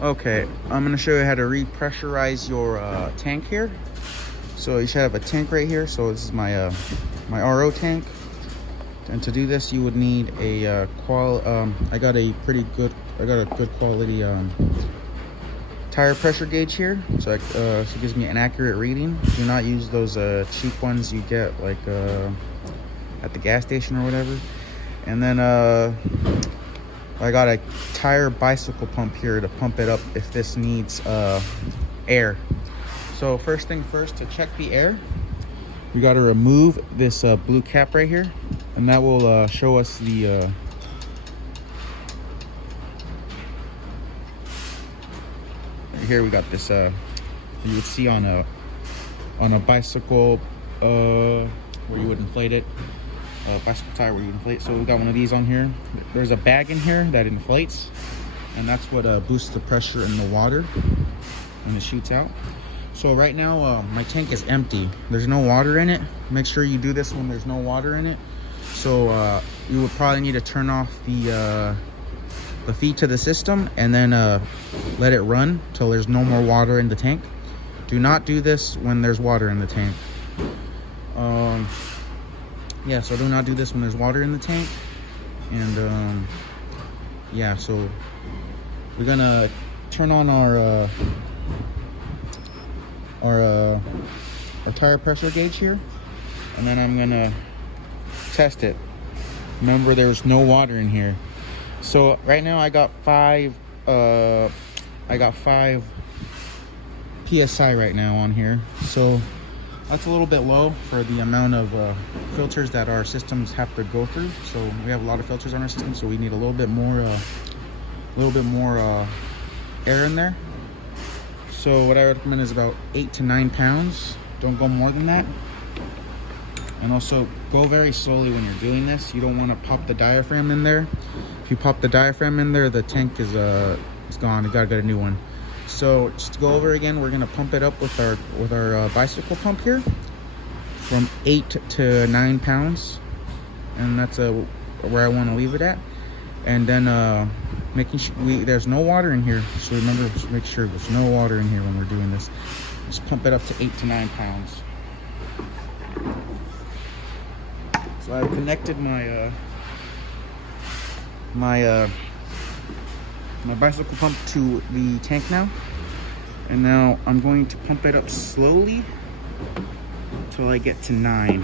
Okay, I'm gonna show you how to repressurize your tank here. So you should have a tank right here. So this is my my RO tank. And to do this, you would need a I got a good quality tire pressure gauge here. So so it gives me an accurate reading. Do not use those cheap ones you get like at the gas station or whatever. And then I got a tire bicycle pump here to pump it up if this needs air. So first thing first, to check the air, we got to remove this blue cap right here, and that will show us the here we got this you would see on a bicycle where you would inflate it, bicycle tire where you inflate. So we got one of these on here. There's a bag in here that inflates, and that's what boosts the pressure in the water when it shoots out. So right now my tank is empty. There's no water in it. Make sure you do this when there's no water in it. So you would probably need to turn off the feed to the system and then let it run till there's no more water in the tank. Do not do this when there's water in the tank. Yeah, so do not do this when there's water in the tank. And yeah, so we're gonna turn on our tire pressure gauge here, and then I'm gonna test it. Remember, there's no water in here. So right now I got 5 psi right now on here. So that's a little bit low for the amount of filters that our systems have to go through. So we have a lot of filters on our system, so we need a little bit more air in there. So what I recommend is about 8 to 9 pounds. Don't go more than that. And also go very slowly when you're doing this. You don't want to pop the diaphragm in there. If you pop the diaphragm in there, the tank is it's gone. You gotta get a new one. So just to go over again, we're gonna pump it up with our bicycle pump here from 8 to 9 pounds, and that's where I want to leave it at. And then making sure there's no water in here. So remember, just make sure there's no water in here when we're doing this. Just pump it up to 8 to 9 pounds. So I've connected my my bicycle pump to the tank now, and now I'm going to pump it up slowly till I get to 9.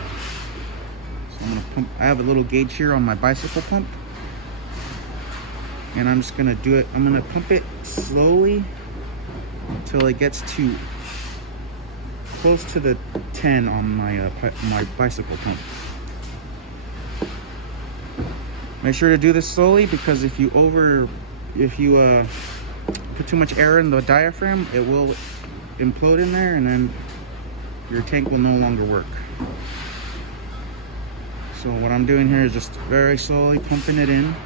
So I'm gonna pump. I have a little gauge here on my bicycle pump, and I'm just gonna do it. I'm gonna pump it slowly till it gets to close to the 10 on my bicycle pump. Make sure to do this slowly, because if you put too much air in the diaphragm, it will implode in there, and then your tank will no longer work. So what I'm doing here is just very slowly pumping it in,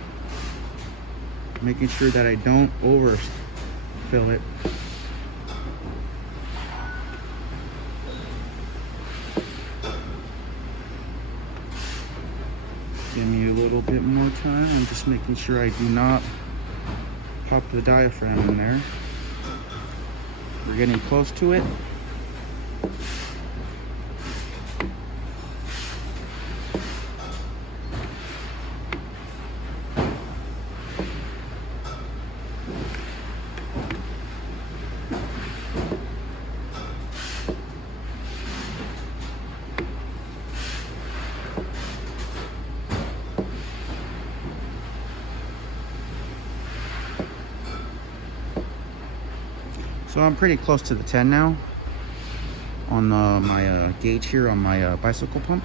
making sure that I don't overfill it. Give me a little bit more time. I'm just making sure I do not pop the diaphragm in there. We're getting close to it. So I'm pretty close to the 10 now on my gauge here on my bicycle pump.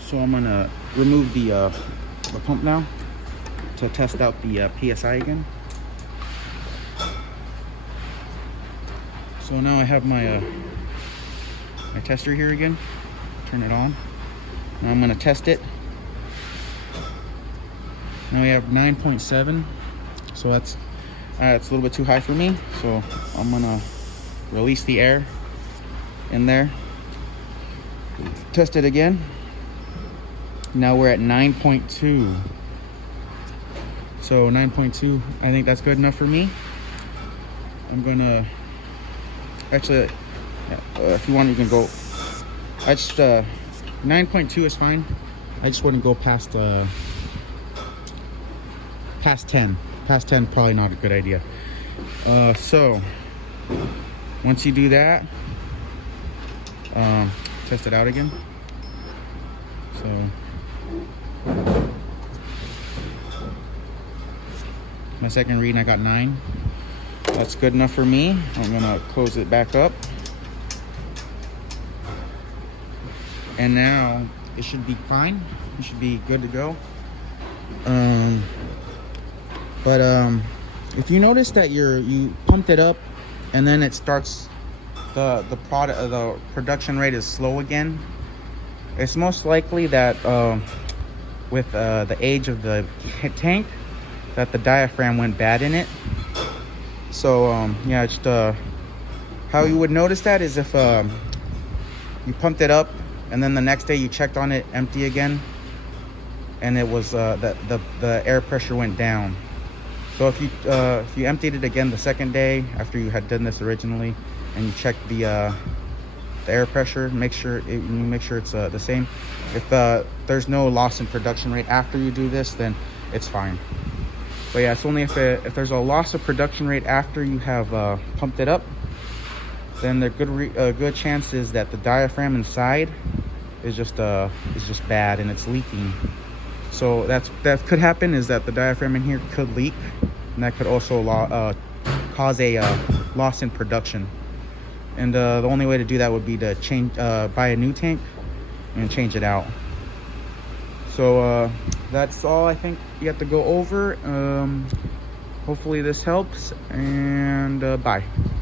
So I'm gonna remove the pump now to test out the PSI again. So now I have my my tester here again. Turn it on. Now I'm gonna test it. Now we have 9.7. So that's it's a little bit too high for me, so I'm gonna release the air in there. Test it again. Now we're at 9.2. So 9.2, I think that's good enough for me. I'm gonna actually, if you want, you can go. I just 9.2 is fine. I just wouldn't go past 10. Past 10 probably not a good idea. So once you do that, test it out again. So my second reading, I got 9. That's good enough for me. I'm gonna close it back up, and now it should be fine. It should be good to go. But if you notice that you pumped it up and then it starts, the production rate is slow again, it's most likely that with the age of the tank, that the diaphragm went bad in it. So yeah, just how you would notice that is if you pumped it up and then the next day you checked on it empty again, and it was the air pressure went down. So if you emptied it again the second day after you had done this originally, and you checked the air pressure, make sure it's the same. If there's no loss in production rate after you do this, then it's fine. But yeah, it's only if there's a loss of production rate after you have pumped it up, then the good chance is that the diaphragm inside is just bad and it's leaking. So that could happen, is that the diaphragm in here could leak, and that could also cause a loss in production. And the only way to do that would be to buy a new tank and change it out. So that's all I think you have to go over. Hopefully this helps, and bye.